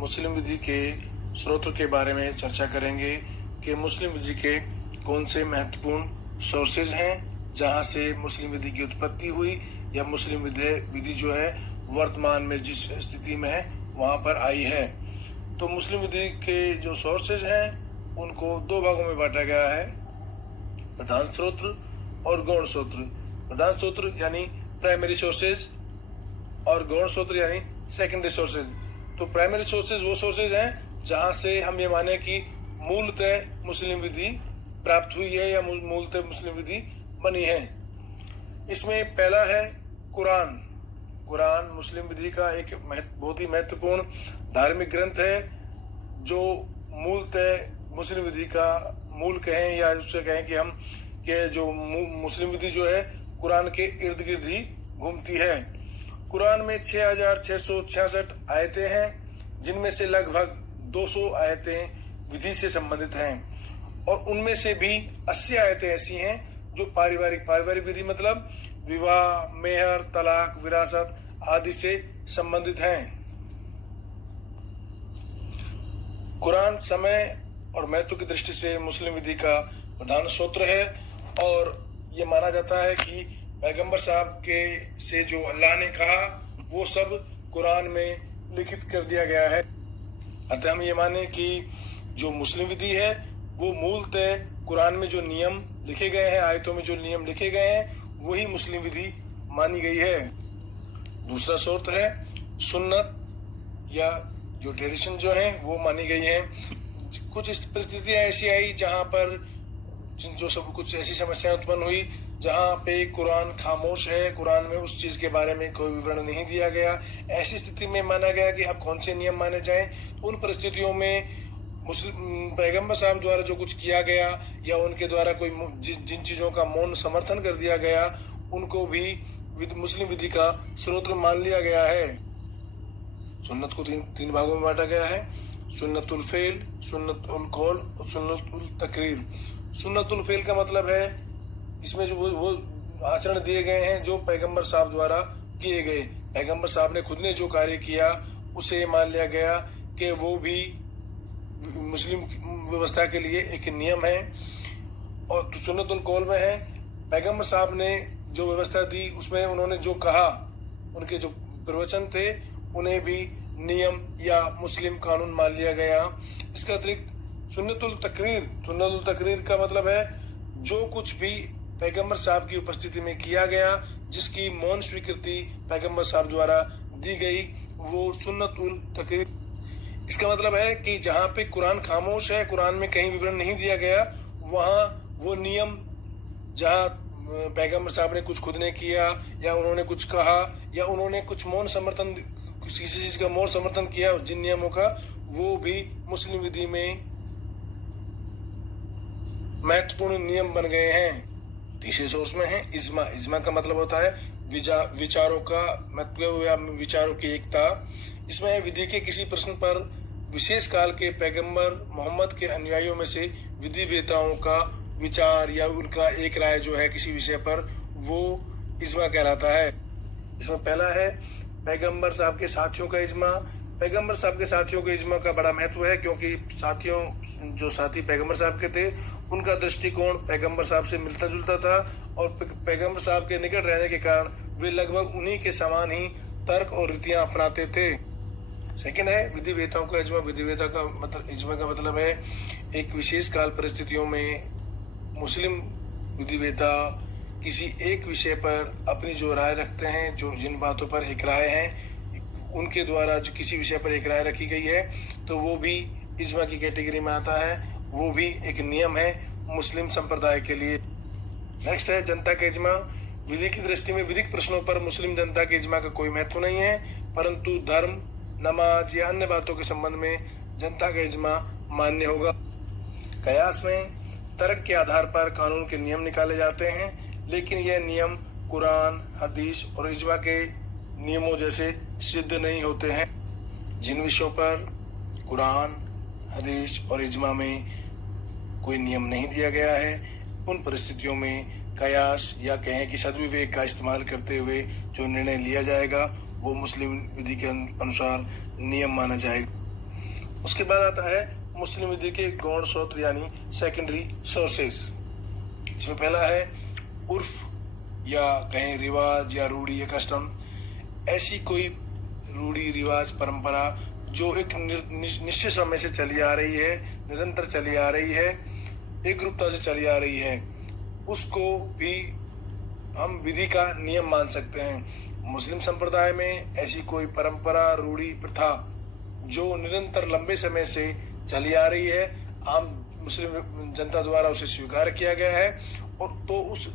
मुस्लिम विधि के स्रोत के बारे में चर्चा करेंगे कि मुस्लिम विधि के कौन से महत्वपूर्ण सोर्सेज हैं जहां से मुस्लिम विधि की उत्पत्ति हुई या मुस्लिम विधि जो है वर्तमान में जिस स्थिति में है वहां पर आई है। तो मुस्लिम विधि के जो सोर्सेज हैं उनको दो भागों में बांटा गया है, प्रधान स्रोत और गौण स्रोत। प्रधान स्रोत यानी प्राइमरी सोर्सेज और गौण स्रोत यानी सेकेंडरी सोर्सेज। तो प्राइमरी सोर्सेज वो सोर्सेज हैं जहां से हम ये माने कि मूलतः मुस्लिम विधि प्राप्त हुई है या मूलतः मुस्लिम विधि बनी है। इसमें पहला है कुरान। कुरान मुस्लिम विधि का एक बहुत ही महत्वपूर्ण धार्मिक ग्रंथ है जो मूलतः मुस्लिम विधि का मूल कहें या उससे कहें कि हम कि जो मुस्लिम विधि जो है कुरान के इर्द गिर्द ही घूमती है। कुरान में 6666 आयतें हैं जिनमें से लगभग 200 आयतें विधि से संबंधित हैं और उनमें से भी 80 आयतें ऐसी हैं जो पारिवारिक विधि मतलब विवाह, मेहर, तलाक, विरासत आदि से संबंधित हैं। कुरान समय और महत्व की दृष्टि से मुस्लिम विधि का प्रधान स्रोत है और ये माना जाता है कि पैगंबर साहब के से जो अल्लाह ने कहा वो सब कुरान में लिखित कर दिया गया है। अतः हम ये माने कि जो मुस्लिम विधि है वो मूलतः कुरान में जो नियम लिखे गए हैं, आयतों में जो नियम लिखे गए हैं वही मुस्लिम विधि मानी गई है। दूसरा सोर्स है सुन्नत या जो ट्रेडिशन जो है वो मानी गई है। कुछ परिस्थितियां ऐसी आई जहां पर जो सब कुछ ऐसी समस्याएं उत्पन्न हुई जहां पे कुरान खामोश है, कुरान में उस चीज के बारे में कोई विवरण नहीं दिया गया। ऐसी स्थिति में माना गया कि अब कौन से नियम माने जाएं। तो उन परिस्थितियों में पैगंबर साहब द्वारा जो कुछ किया गया या उनके द्वारा कोई जिन चीजों का मौन समर्थन कर दिया गया उनको भी मुस्लिम विधि का स्रोत मान लिया गया है। सुन्नत को तीन भागों में बांटा गया है, सुन्नतुल फेल, सुन्नतुल कौल और सुन्नतुल तकरीर। सुन्नतुल फेल का मतलब है इसमें जो वो आचरण दिए गए हैं जो पैगंबर साहब द्वारा किए गए। पैगंबर साहब ने खुद ने जो कार्य किया उसे मान लिया गया कि वो भी मुस्लिम व्यवस्था के लिए एक नियम है। और सुन्नतुल कौल में है पैगंबर साहब ने जो व्यवस्था दी उसमें उन्होंने जो कहा, उनके जो प्रवचन थे उन्हें भी नियम या मुस्लिम कानून मान लिया गया। इसका अतिरिक्त सुन्नतुल तकरीर का मतलब है जो कुछ भी पैगंबर साहब की उपस्थिति में किया गया जिसकी मौन स्वीकृति पैगंबर साहब द्वारा दी गई वो सुन्नतुल तकरीर। इसका मतलब है कि जहाँ पे कुरान खामोश है, कुरान में कहीं विवरण नहीं दिया गया, वहाँ वो नियम जहाँ पैगंबर साहब ने कुछ खुद ने किया या उन्होंने कुछ कहा या उन्होंने कुछ मौन समर्थन किसी चीज का मौन समर्थन किया जिन नियमों का, वो भी मुस्लिम विधि में महत्वपूर्ण नियम बन गए हैं। तीसरे सोर्स में है इज्मा। इज्मा का मतलब होता है विचारों का महत्व या विचारों की एकता। इसमें विधि के किसी प्रश्न पर विशेष काल के पैगंबर मोहम्मद के अनुयायियों में से विधि वेताओं का विचार या उनका एक राय जो है किसी विषय पर वो इज्मा कहलाता है। इसमें पहला है पैगंबर साहब के साथियों का इज्मा। पैगंबर साहब के साथियों के इज्मा का बड़ा महत्व है क्योंकि जो साथी पैगंबर साहब के थे उनका दृष्टिकोण पैगंबर साहब से मिलता जुलता था और पैगंबर साहब के निकट रहने के कारण वे लगभग उन्हीं के समान ही तर्क और रीतियां अपनाते थे। सेकंड है विधि वेताओं का इज्मा। विधि वेता का मतलब इज्मा का मतलब है एक विशेष काल परिस्थितियों में मुस्लिम विधि वेता किसी एक विषय पर अपनी जो राय रखते हैं, जो जिन बातों पर एक राय है उनके द्वारा जो किसी विषय पर एक राय रखी गई है तो वो भी इज्मा की कैटेगरी में आता है। वो भी एक नियम है मुस्लिम संप्रदाय के लिए। नेक्स्ट है जनता का इज्मा। विधि की दृष्टि में विधिक प्रश्नों पर मुस्लिम जनता के इज्मा का कोई महत्व नहीं है, परंतु धर्म, नमाज या अन्य बातों के संबंध में जनता का इज्मा मान्य होगा। कयास में तर्क के आधार पर कानून के नियम निकाले जाते हैं, लेकिन यह नियम कुरान, हदीस और इज्मा के नियमों जैसे सिद्ध नहीं होते हैं। जिन विषयों पर कुरान, हदीस और इज्मा में कोई नियम नहीं दिया गया है उन परिस्थितियों में कयास या कहें कि सद्विवेक का इस्तेमाल करते हुए जो निर्णय लिया जाएगा वो मुस्लिम विधि के अनुसार नियम माना जाएगा। उसके बाद आता है मुस्लिम विधि के गौण स्रोत यानी सेकेंडरी सोर्सेज। इसमें पहला है उर्फ या कहें रिवाज या रूढ़ी या कस्टम। ऐसी कोई रूढ़ी रिवाज परंपरा जो एक निश्चित समय से चली आ रही है, निरंतर चली आ रही है, एक रूपता से चली आ रही है, उसको भी हम विधि का नियम मान सकते हैं। मुस्लिम संप्रदाय में ऐसी कोई परंपरा, रूढ़ी, प्रथा जो निरंतर लंबे समय से चली आ रही है, आम मुस्लिम जनता द्वारा उसे स्वीकार किया गया है, और तो उस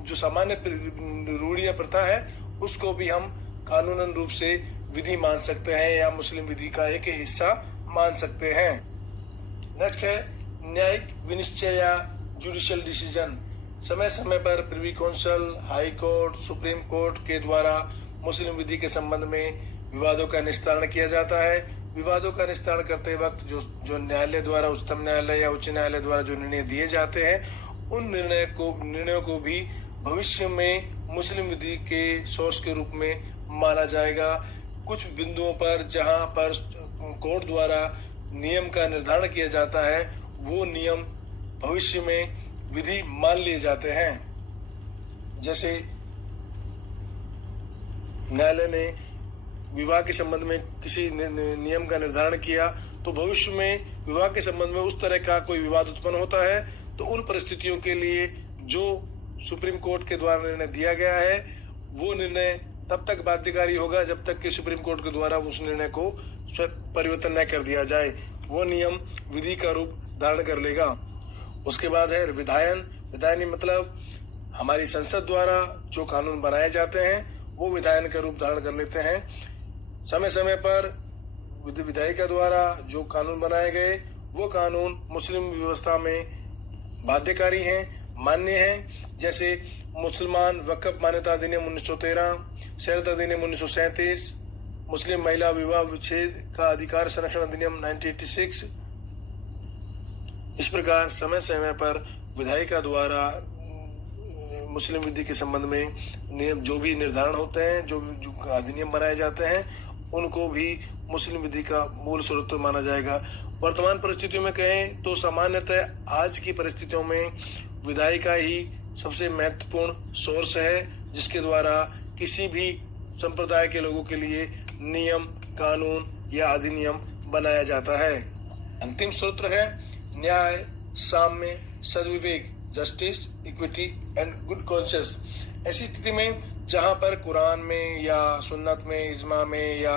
जो सामान्य रूढ़ी या प्रथा है उसको भी हम कानूनन रूप से विधि मान सकते हैं या मुस्लिम विधि का एक हिस्सा मान सकते हैं। नेक्स्ट है न्यायिक विनिश्चय या जुडिशियल डिसीजन। समय समय पर privy council, high court, supreme court के द्वारा मुस्लिम विधि के संबंध में विवादों का निस्तारण किया जाता है। विवादों का निस्तारण करते वक्त जो न्यायालय द्वारा, उच्चतम न्यायालय या उच्च न्यायालय द्वारा जो निर्णय दिए जाते हैं, उन निर्णयों को भी भविष्य में मुस्लिम विधि के सोर्स के रूप में माना जाएगा। कुछ बिंदुओं पर जहां पर कोर्ट द्वारा नियम का निर्धारण किया जाता है, वो नियम भविष्य में विधि मान लिए जाते हैं। जैसे न्यायालय ने विवाह के संबंध में किसी नियम का निर्धारण किया, तो भविष्य में विवाह के संबंध में उस तरह का कोई विवाद उत्पन्न होता है, तो उन परिस्थितियों के लिए जो सुप्रीम कोर्ट के द्वारा निर्णय दिया गया है, वो निर्णय तब तक बाध्यकारी होगा जब तक कि सुप्रीम कोर्ट के द्वारा उस निर्णय को परिवर्तन न कर दिया जाए। वो नियम विधि का रूप धारण कर लेगा। उसके बाद है विधायन। विधायन मतलब हमारी संसद द्वारा जो कानून बनाए जाते हैं वो विधायन का रूप धारण कर लेते हैं। समय समय पर विधायिका द्वारा जो कानून बनाए गए वो कानून मुस्लिम व्यवस्था में बाध्यकारी हैं, मान्य हैं। जैसे मुसलमान वक्फ मान्यता अधिनियम 1913, शहरत अधिनियम 1937, मुस्लिम महिला विवाह विच्छेद का अधिकार संरक्षण अधिनियम 1986। इस प्रकार समय समय पर विधायिका द्वारा मुस्लिम विधि के संबंध में नियम जो भी निर्धारण होते हैं, जो अधिनियम बनाए जाते हैं, उनको भी मुस्लिम विधि का मूल स्रोत माना जाएगा। वर्तमान परिस्थितियों में कहें तो सामान्यतः आज की परिस्थितियों में विधायिका ही सबसे महत्वपूर्ण सोर्स है, जिसके द्वारा किसी भी संप्रदाय के लोगों के लिए नियम, कानून या अधिनियम बनाया जाता है। अंतिम सूत्र है न्याय, साम्य, सद्विवेक, justice, equity and good conscious. ऐसी स्थिति में जहां पर कुरान में या सुन्नत में, इज्मा में या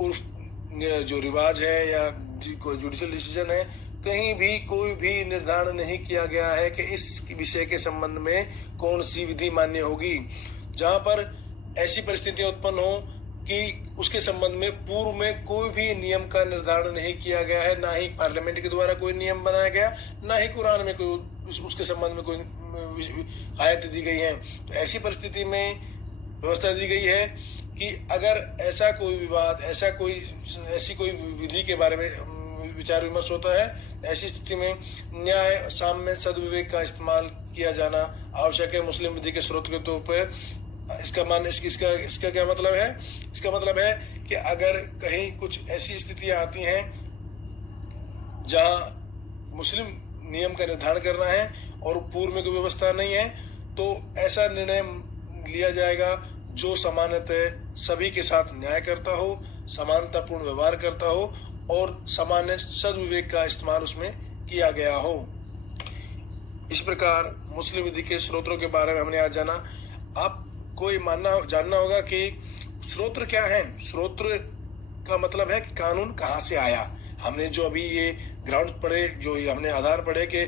उर्फ जो रिवाज है या जुडिशियल डिसीजन है, कहीं भी कोई भी निर्धारण नहीं किया गया है कि इस विषय के संबंध में कौन सी विधि मान्य होगी। जहां पर ऐसी परिस्थितियां उत्पन्न हो कि उसके संबंध में पूर्व में कोई भी नियम का निर्धारण नहीं किया गया है, ना ही पार्लियामेंट के द्वारा कोई नियम बनाया गया, ना ही कुरान में कोई उसके संबंध में कोई आयत दी गई है। तो ऐसी परिस्थिति में व्यवस्था दी गई है कि अगर ऐसा कोई विवाद, ऐसी कोई विधि के बारे में विचार विमर्श होता है, ऐसी स्थिति में न्याय, साम्य, सद्विवेक का इस्तेमाल किया जाना आवश्यक है मुस्लिम विधि के स्रोत के तौर पर। इसका क्या मतलब है? इसका मतलब है कि अगर कहीं कुछ ऐसी स्थितियां आती हैं जहां मुस्लिम नियम का निर्धारण करना है और पूर्व में कोई व्यवस्था नहीं है, तो ऐसा निर्णय लिया जाएगा जो सामान्यतः सभी के साथ न्याय करता हो, समानतापूर्ण व्यवहार करता हो और सामान्य सद्विवेक का इस्तेमाल उसमें किया गया हो। इस प्रकार मुस्लिम विधि के स्रोतों के बारे में हमने आज जाना। आपको ये जानना होगा कि स्रोत्र क्या है। स्रोत्र का मतलब है कि कानून कहाँ से आया। हमने जो अभी ये ग्राउंड पढ़े, जो हमने आधार पढ़े कि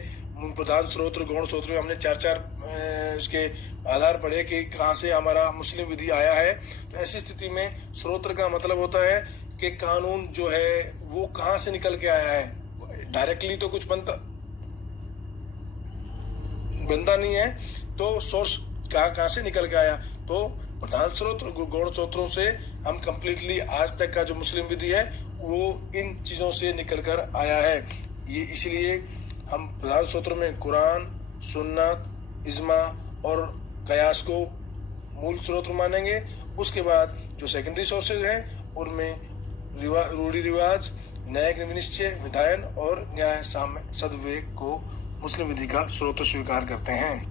प्रधान स्रोत्र, गौण स्रोत्र में हमने चार इसके आधार पढ़े कि कहाँ से हमारा मुस्लिम विधि आया है। तो ऐसी स्थिति में स्रोत्र का मतलब होता है कि कानून जो है वो कहाँ से निकल के आया है। डायरेक्टली तो कुछ बनता नहीं है, तो सोर्स कहाँ से निकल के आया। तो प्रधान स्रोत और गौण स्रोत्रों से हम कंप्लीटली आज तक का जो मुस्लिम विधि है वो इन चीजों से निकल कर आया है। ये इसलिए हम प्रधान स्रोत्रों में कुरान, सुन्नत, इज्मा और कयास को मूल स्रोत मानेंगे। उसके बाद जो सेकेंडरी सोर्सेज हैं उनमें रूढ़ी रिवाज, न्यायिक विनिश्चय, विधायन और न्याय साम्य सद्विवेक को मुस्लिम विधि का स्रोत स्वीकार करते हैं।